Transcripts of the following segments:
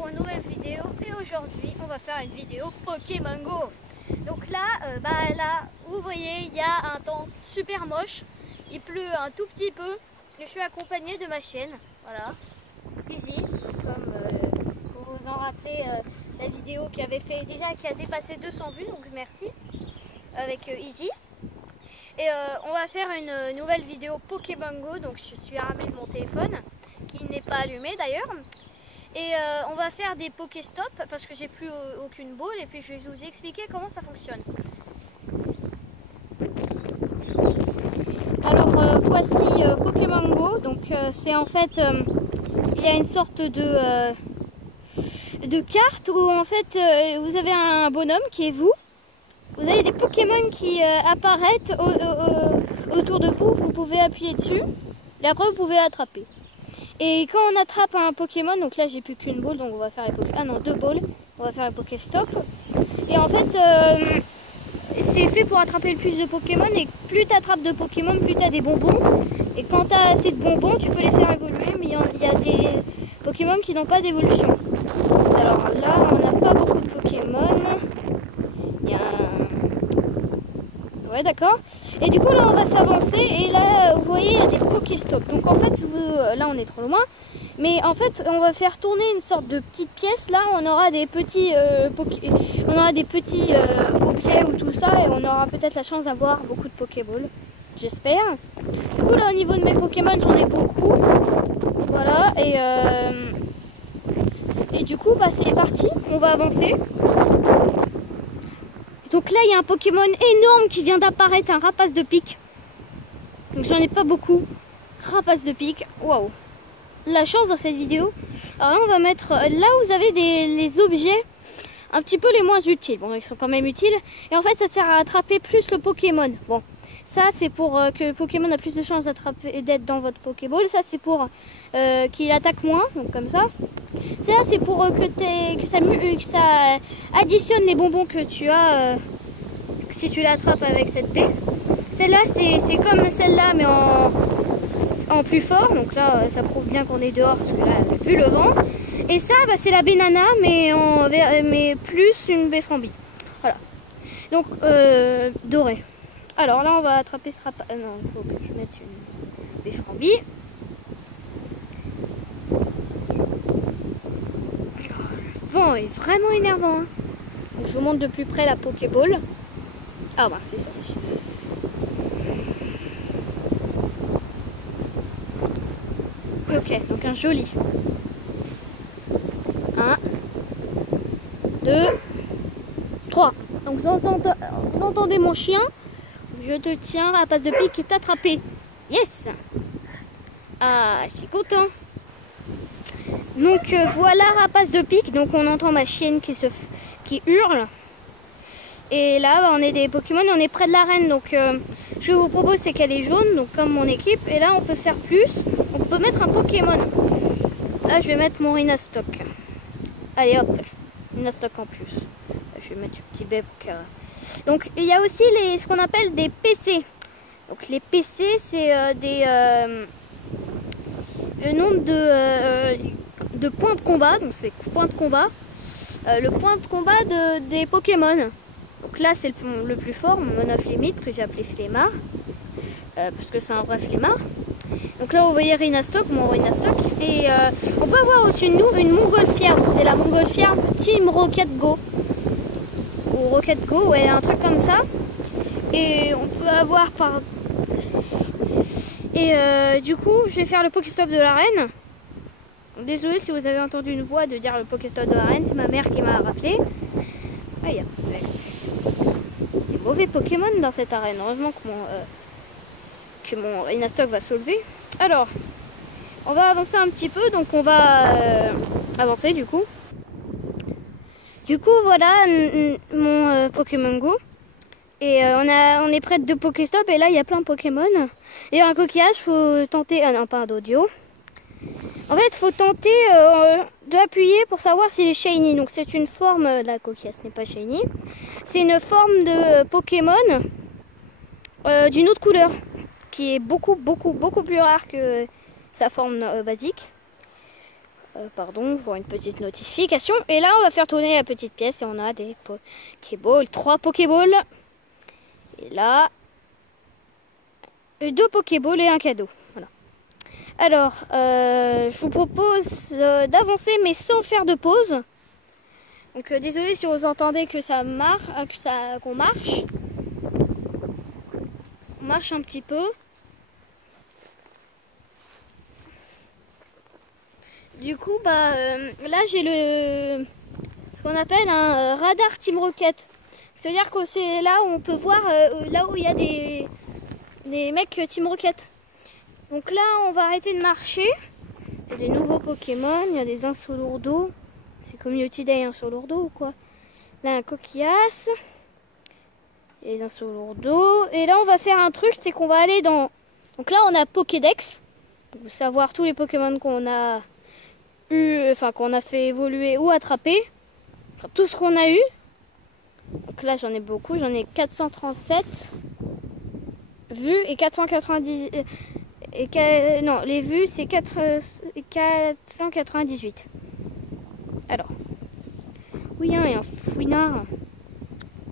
pour une nouvelle vidéo et aujourd'hui on va faire une vidéo Pokémon Go. Donc là, vous voyez, il y a un temps super moche, il pleut un tout petit peu. Je suis accompagnée de ma chienne, voilà, Izzy, comme pour vous en rappeler la vidéo qui avait fait déjà, qui a dépassé 200 vues, donc merci, avec Izzy. Et on va faire une nouvelle vidéo Pokémon Go, donc je suis armée de mon téléphone, qui n'est pas allumé d'ailleurs. Et on va faire des Pokéstop parce que j'ai plus aucune boule et puis je vais vous expliquer comment ça fonctionne. Alors voici Pokémon Go, donc c'est en fait, il y a une sorte de carte où en fait vous avez un bonhomme qui est vous. Vous avez des Pokémon qui apparaissent autour de vous, vous pouvez appuyer dessus et après vous pouvez l'attraper. Et quand on attrape un Pokémon, donc là j'ai plus qu'une boule, donc on va faire les Pokéstop. Ah non, 2 boules, on va faire les Pokéstop. Et en fait, c'est fait pour attraper le plus de Pokémon, et plus tu attrapes de Pokémon, plus tu as des bonbons. Et quand tu as assez de bonbons, tu peux les faire évoluer, mais il y a des Pokémon qui n'ont pas d'évolution. Alors là, on n'a pas beaucoup de Pokémon. Il y a Ouais, d'accord. Et du coup, là, on va s'avancer. Et là, vous voyez, il y a des Pokéstop. Donc, en fait, là, on est trop loin. Mais en fait, on va faire tourner une sorte de petite pièce. Là, on aura des petits, objets ou tout ça. Et on aura peut-être la chance d'avoir beaucoup de Pokéballs. J'espère. Du coup, là, au niveau de mes Pokémon, j'en ai beaucoup. Voilà. Et du coup, bah, c'est parti. On va avancer. Donc là, il y a un Pokémon énorme qui vient d'apparaître, un rapace de pique. Donc j'en ai pas beaucoup. Rapace de pique, waouh. La chance dans cette vidéo. Alors là, on va mettre, là où vous avez les objets un petit peu les moins utiles. Bon, ils sont quand même utiles. Et en fait, ça sert à attraper plus le Pokémon. Bon, ça c'est pour que le Pokémon a plus de chances d'être dans votre Pokéball. Ça c'est pour qu'il attaque moins, donc comme ça. Ça c'est pour que ça additionne les bonbons que tu as si tu l'attrapes avec cette paix. Celle-là c'est comme celle-là mais en plus fort. Donc là ça prouve bien qu'on est dehors parce que là vu le vent. Et ça bah, c'est la Banana mais plus une Beframbi. Voilà. Donc doré. Alors là on va attraper ce rapace. Non, il faut que je mette une Beframbi. Le vent est vraiment énervant. Hein. Je vous montre de plus près la Pokéball. Ah bah c'est sorti. Ok, donc un joli. 1, 2, 3. Donc vous entendez mon chien. Je te tiens, rapace de pique est attrapé. Yes! Ah, je suis content. Donc voilà, rapace de pique. Donc on entend ma chienne qui hurle. Et là, bah, on est des Pokémon et on est près de l'arène. Donc je vous propose, c'est qu'elle est jaune, donc comme mon équipe. Et là, on peut faire plus. Donc, on peut mettre un Pokémon. Là, je vais mettre mon Rhinastock. Allez hop, Rhinastock en plus. Là, je vais mettre du petit bébé pour Donc il y a aussi ce qu'on appelle des PC. Donc les PC c'est le nombre de points de combat. Donc c'est points de combat. Le point de combat des Pokémon. Donc là c'est le plus fort, mon monoflémite que j'ai appelé Flemmard. Parce que c'est un vrai Flemmard. Donc là vous voyez Rhinastock, mon Rhinastock. Et on peut avoir au-dessus de nous une Montgolfière. Donc c'est la Montgolfière Team Rocket Go. Rocket Go, ouais, un truc comme ça. Et on peut avoir du coup, je vais faire le Pokéstop de l'arène. Désolé si vous avez entendu une voix de dire le Pokéstop de l'arène, c'est ma mère qui m'a rappelé. Ah, il y a des mauvais Pokémon dans cette arène. Heureusement que mon Rhinastock va se lever. Alors, on va avancer un petit peu, donc on va avancer du coup. Du coup, voilà mon Pokémon Go. Et on est près de 2 Pokéstop. Et là, il y a plein de Pokémon. Et un coquillage, faut tenter... Ah non, pas d'audio. En fait, il faut tenter d'appuyer pour savoir s'il est shiny. Donc, c'est une forme... La coquillage n'est pas shiny. C'est une forme de Pokémon d'une autre couleur. Qui est beaucoup plus rare que sa forme basique. Pardon, pour une petite notification. Et là, on va faire tourner la petite pièce et on a des Pokéballs, 3 Pokéballs. Et là, 2 Pokéballs et un cadeau. Voilà. Alors, je vous propose d'avancer, mais sans faire de pause. Donc, désolé si vous entendez que ça marche, qu'on marche. On marche un petit peu. Du coup, là j'ai ce qu'on appelle un radar Team Rocket. C'est-à-dire que c'est là où on peut voir là où il y a des mecs Team Rocket. Donc là, on va arrêter de marcher. Il y a des nouveaux Pokémon, il y a des Insolourdo. C'est Community Day Insolourdo ou quoi? Là, un Coquillas. Il y a des Insolourdo. Et là, on va faire un truc, c'est qu'on va aller dans... Donc là, on a Pokédex. Pour savoir tous les Pokémon qu'on a qu'on a fait évoluer ou attraper. Enfin, tout ce qu'on a eu. Donc là, j'en ai beaucoup. J'en ai 437 vues et 490... non, les vues, c'est 498. Alors. Oui, hein, et un fouinard.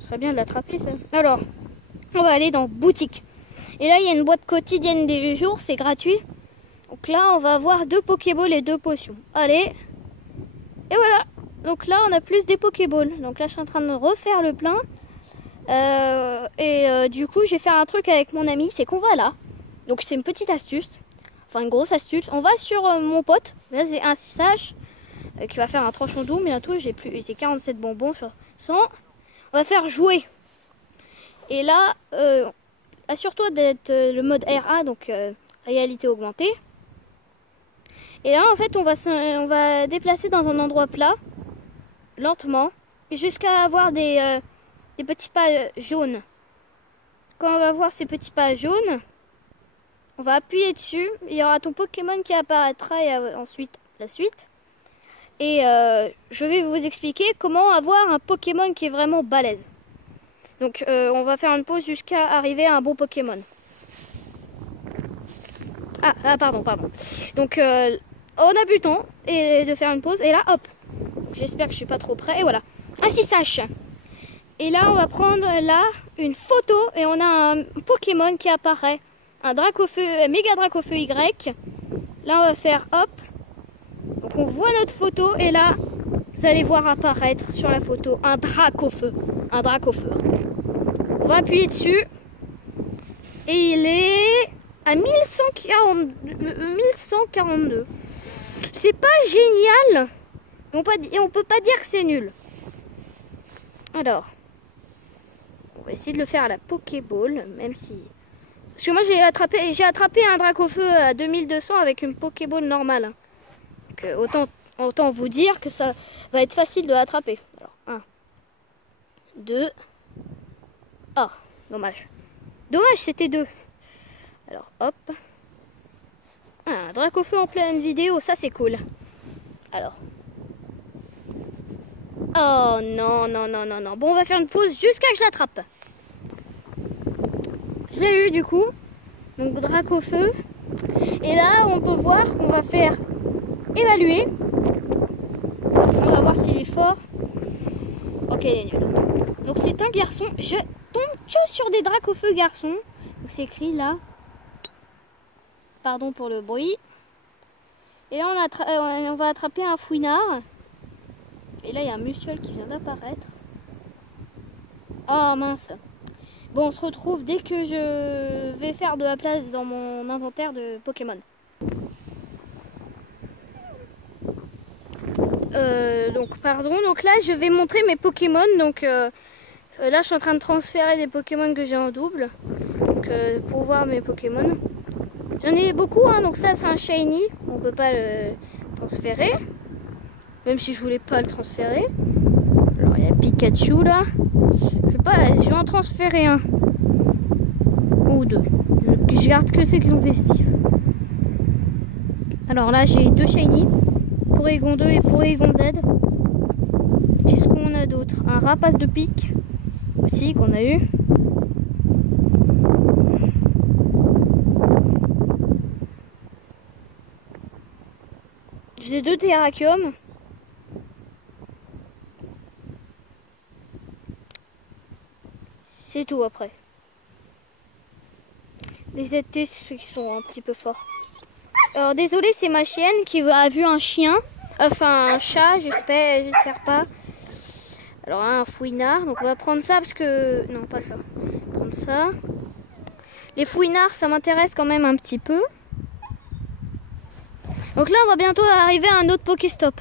Ce serait bien de l'attraper, ça. Alors, on va aller dans boutique. Et là, il y a une boîte quotidienne des jours. C'est gratuit. Donc là, on va avoir 2 Pokéballs et 2 potions. Allez. Et voilà. Donc là, on a plus des Pokéballs. Donc là, je suis en train de refaire le plein. Du coup, je vais faire un truc avec mon ami. C'est qu'on va là. Donc c'est une petite astuce. Enfin, une grosse astuce. On va sur mon pote. Là, c'est un 6H qui va faire un tranchon doux. Bientôt, j'ai 47 bonbons sur 100. On va faire jouer. Et là, assure-toi d'être le mode RA. Donc, réalité augmentée. Et là, en fait, on va déplacer dans un endroit plat, lentement, jusqu'à avoir des petits pas jaunes. Quand on va voir ces petits pas jaunes, on va appuyer dessus. Il y aura ton Pokémon qui apparaîtra et ensuite la suite. Et je vais vous expliquer comment avoir un Pokémon qui est vraiment balèze. Donc, on va faire une pause jusqu'à arriver à un bon Pokémon. Pardon. Donc, on a bu le temps de faire une pause. Et là, hop. J'espère que je suis pas trop près. Et voilà. Un 6H. Et là, on va prendre là une photo. Et on a un Pokémon qui apparaît. Un Dracofeu, méga Dracofeu Y. Là, on va faire hop. Donc, on voit notre photo. Et là, vous allez voir apparaître sur la photo un Dracofeu. Un Dracofeu. On va appuyer dessus. Et il est à 1142. C'est pas génial. Et on peut pas dire que c'est nul. Alors, on va essayer de le faire à la Pokéball, même si... Parce que moi j'ai attrapé un Dracofeu à 2200 avec une Pokéball normale. Donc autant vous dire que ça va être facile de l'attraper. Alors, 1, 2... Ah, dommage. Dommage, c'était 2. Alors, hop. Un Dracofeu en pleine vidéo, ça c'est cool. Alors. Oh non. Bon, on va faire une pause jusqu'à que je l'attrape. Je l'ai eu du coup. Donc, Dracofeu. Et là, on peut voir, on va faire évaluer. On va voir s'il est fort. Ok, il est nul. Donc, c'est un garçon. Je tombe que sur des Dracofeu garçons. Donc, c'est écrit là. Pardon pour le bruit. Et là, on va attraper un fouinard. Et là, il y a un Musiole qui vient d'apparaître. Oh mince. Bon, on se retrouve dès que je vais faire de la place dans mon inventaire de Pokémon. Donc, pardon. Donc là, je vais montrer mes Pokémon. Donc là, je suis en train de transférer des Pokémon que j'ai en double. Donc, pour voir mes Pokémon. J'en ai beaucoup, hein, donc ça c'est un shiny, on peut pas le transférer, même si je voulais pas le transférer. Alors il y a Pikachu là, je vais en transférer un ou 2. Je garde que ceux qui sont festifs. Alors là j'ai 2 shiny, Porygon 2 et Porygon Z. Qu'est-ce qu'on a d'autre? Un Rapace de pique aussi qu'on a eu. J'ai 2 terrakiums. C'est tout après. Les ZT, ceux qui sont un petit peu forts. Alors désolé, c'est ma chienne qui a vu un chien. Enfin un chat, j'espère pas. Alors un fouinard, donc on va prendre ça parce que... Non, pas ça. On va prendre ça. Les fouinards, ça m'intéresse quand même un petit peu. Donc là, on va bientôt arriver à un autre Pokéstop.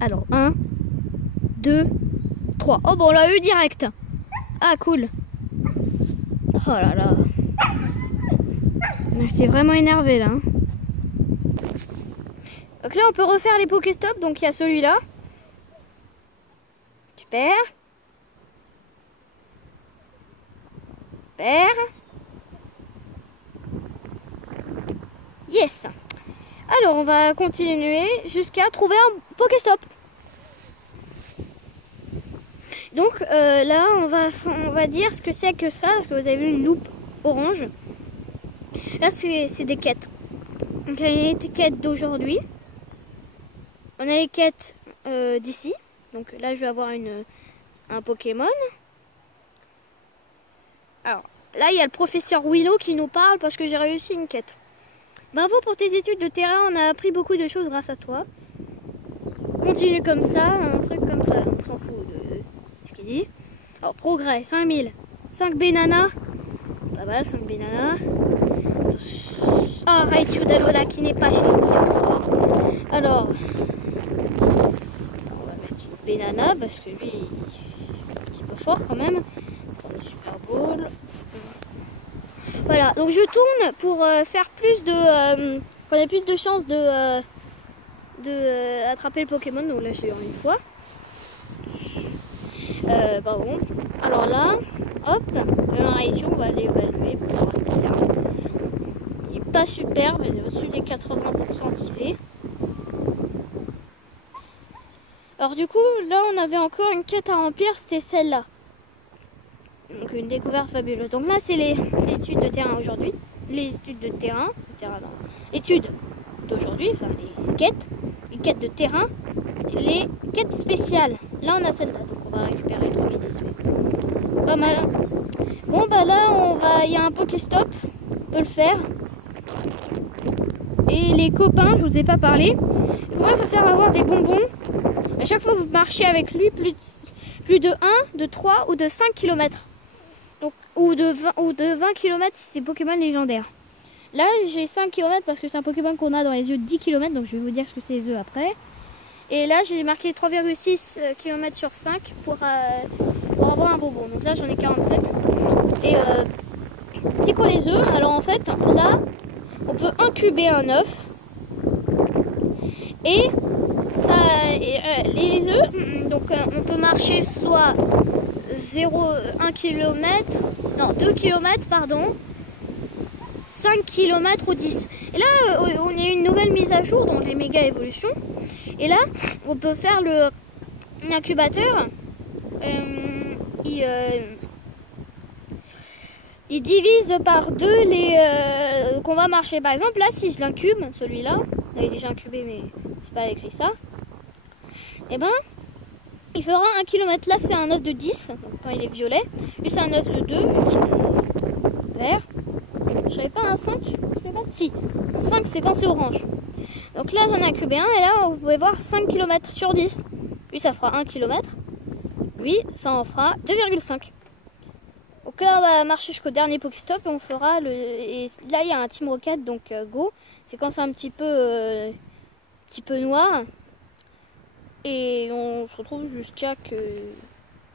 Alors, 1, 2, 3. Oh, bon, on l'a eu direct. Ah, cool. Oh là là. C'est vraiment énervé, là. Donc là, on peut refaire les Pokéstop. Donc, il y a celui-là. Super. Super. Yes. Alors, on va continuer jusqu'à trouver un Pokéstop. Donc là, on va dire ce que c'est que ça, parce que vous avez vu une loupe orange. Là, c'est des quêtes. Donc, il y a les quêtes d'aujourd'hui. On a les quêtes d'ici. Donc là, je vais avoir un Pokémon. Alors, là, il y a le professeur Willow qui nous parle parce que j'ai réussi une quête. Bravo pour tes études de terrain, on a appris beaucoup de choses grâce à toi. Continue comme ça, un truc comme ça, on s'en fout de ce qu'il dit. Alors, progrès, 5000. 5 bananas. Pas mal, 5 bananas. Ah, Raichu d'Alola qui n'est pas chez lui. Alors, on va mettre une banana parce que lui, il est un petit peu fort quand même. Le Super Bowl. Voilà, donc je tourne pour faire plus de... qu'on ait plus de chances de attraper le Pokémon. Donc là, j'ai eu une fois. Pardon. Alors là, hop, un Raichu, on va l'évaluer pour savoir si c'est bien. Il n'est pas super, mais il est au-dessus des 80% d'IV. Alors du coup, là, on avait encore une quête à remplir, c'était celle-là. Donc une découverte fabuleuse. Donc là, c'est les études de terrain aujourd'hui. Les études de terrain. Études d'aujourd'hui, enfin les quêtes de terrain. Les quêtes spéciales. Là, on a celle-là. Donc on va récupérer 3000 XP. Pas mal. Hein. Bon, bah là, il y a un Pokéstop. On peut le faire. Et les copains, je vous ai pas parlé. Moi, ça sert à avoir des bonbons. À chaque fois que vous marchez avec lui, plus de 1, de 3 ou de 5 km. Donc, ou de 20 km si c'est Pokémon légendaire. Là, j'ai 5 km parce que c'est un Pokémon qu'on a dans les œufs de 10 km. Donc, je vais vous dire ce que c'est les œufs après. Et là, j'ai marqué 3,6 km sur 5 pour avoir un bonbon. Donc là, j'en ai 47. Et c'est quoi les œufs? Alors, en fait, là, on peut incuber un œuf. Et les œufs, donc on peut marcher soit 1 km, non 2 km pardon, 5 km ou 10. Et là on a une nouvelle mise à jour, donc les méga évolutions. Et là on peut faire l'incubateur. Il divise par 2 les qu'on va marcher. Par exemple là si je l'incube, celui-là, il est déjà incubé mais c'est pas écrit ça. Et ben il fera 1 km. Là c'est un œuf de 10, donc quand il est violet. Lui c'est un œuf de 2, vert. Je savais pas un 5 km. Si, un 5 c'est quand c'est orange. Donc là j'en ai incubé un et là vous pouvez voir 5 km sur 10. Lui ça fera 1 km. Lui ça en fera 2,5. Donc là on va marcher jusqu'au dernier Pokéstop et on fera le... Et là il y a un Team Rocket, donc go. C'est quand c'est un petit peu noir. Et on se retrouve jusqu'à que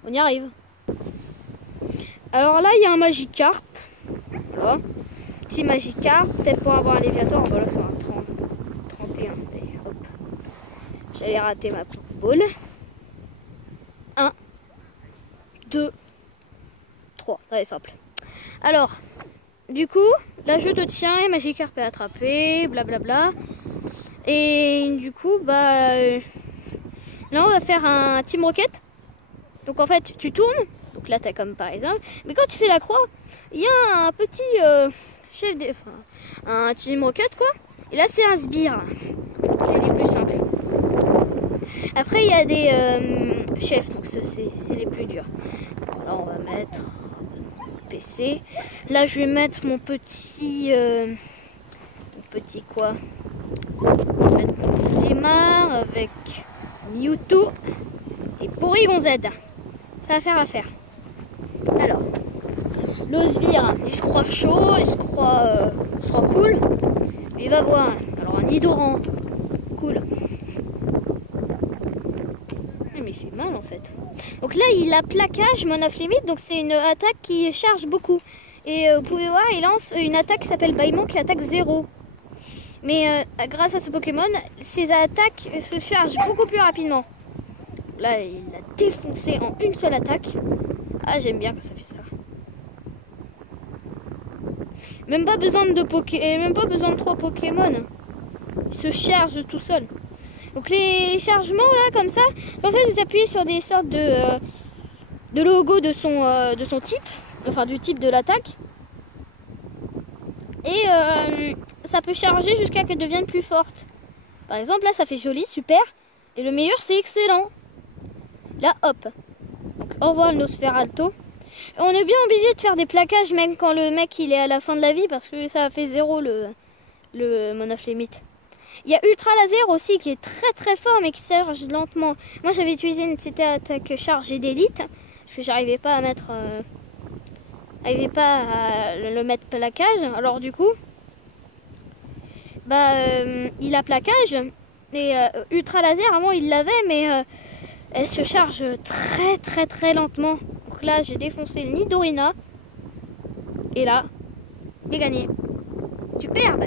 on y arrive. Alors là il y a un Magikarp. Voilà. Petit Magikarp, peut-être pour avoir un Léviator. Voilà, c'est un 31. Allez, hop. J'allais rater ma Pokéball. 1, 2, 3. Ça va être simple. Alors, du coup, là je te tiens et Magikarp est attrapé, blablabla. Et du coup, bah... là on va faire un Team Rocket. Donc en fait tu tournes. Donc là t'as comme par exemple. Mais quand tu fais la croix, il y a un petit chef de... Enfin, un Team Rocket quoi. Et là c'est un sbire. C'est les plus simples. Après il y a des chefs, donc c'est les plus durs. Là on va mettre PC. Là je vais mettre mon petit quoi. On va mettre mon flemmard avec Mewtwo et Porygon Z. Ça va faire affaire. Alors, le sbire, il se croit chaud, il se croit cool. Il va voir. Alors un Nidoran, cool. Mais il fait mal en fait. Donc là il a plaquage, mon off limite, donc c'est une attaque qui charge beaucoup. Et vous pouvez voir, il lance une attaque qui s'appelle bâillement qui attaque 0. Mais grâce à ce Pokémon, ses attaques se chargent beaucoup plus rapidement. Là il l'a défoncé en une seule attaque. Ah j'aime bien quand ça fait ça. Même pas besoin de 3 Pokémon. Il se charge tout seul. Donc les chargements là comme ça, en fait vous appuyez sur des sortes de logo de son type, enfin du type de l'attaque. Et ça peut charger jusqu'à qu'elle devienne plus forte. Par exemple là ça fait joli, super. Et le meilleur c'est excellent. Là hop. Donc au revoir le Nosferalto. Et on est bien obligé de faire des plaquages même quand le mec il est à la fin de la vie parce que ça fait 0 le Mon-off limite. Il y a Ultra Laser aussi qui est très très fort mais qui charge lentement. Moi j'avais utilisé une attaque chargée d'élite parce que j'arrivais pas à mettre le mettre plaquage. Alors du coup il a plaquage et Ultra Laser avant il l'avait mais elle se charge très très très lentement. Donc là j'ai défoncé le Nidorina et là j'ai gagné. Superbe.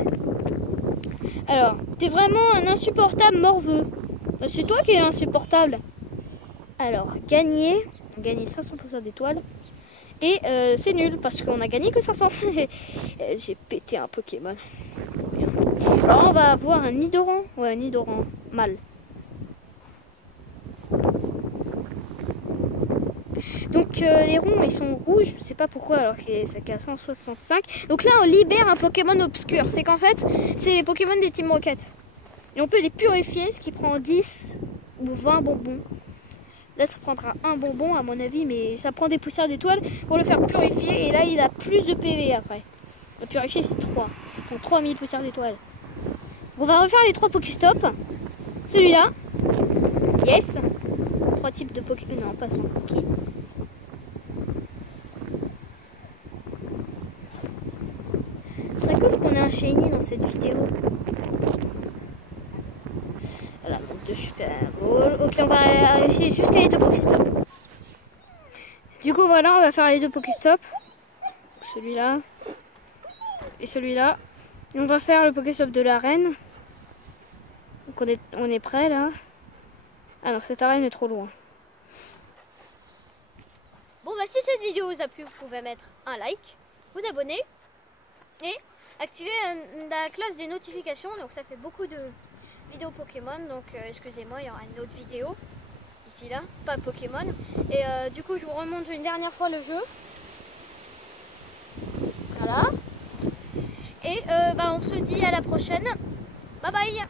Alors, t'es vraiment un insupportable morveux. C'est toi qui es insupportable. Alors, gagner 500% d'étoiles. Et c'est nul parce qu'on a gagné que 500. J'ai pété un Pokémon. Bien. Alors, on va avoir un Nidoran. Ouais, un Nidoran mâle. Donc les ronds ils sont rouges, je sais pas pourquoi alors que c'est qu'à 165. Donc là on libère un Pokémon obscur, c'est qu'en fait c'est les Pokémon des Team Rocket. Et on peut les purifier, ce qui prend 10 ou 20 bonbons. Là ça prendra un bonbon à mon avis, mais ça prend des poussières d'étoiles pour le faire purifier. Et là il a plus de PV après. Le purifier c'est 3, ça prend 3000 poussières d'étoiles. On va refaire les 3 Pokéstop. Celui-là, yes. 3 types de Pokémon, non pas son cookie. C'est cool qu'on ait un shiny dans cette vidéo. Voilà, donc 2 super balls. Ok, on va aller jusqu'à les 2 Pokéstop. Du coup, voilà, on va faire les 2 Pokéstop. Celui-là et celui-là. Et on va faire le Pokéstop de l'arène. Donc on est prêt là. Ah non, cette arène est trop loin. Bon bah si cette vidéo vous a plu, vous pouvez mettre un like, vous abonner et activer la cloche des notifications. Donc ça fait beaucoup de vidéos Pokémon. Donc excusez-moi, il y aura une autre vidéo ici là, pas Pokémon. Et du coup je vous remonte une dernière fois le jeu. Voilà. Et on se dit à la prochaine. Bye bye.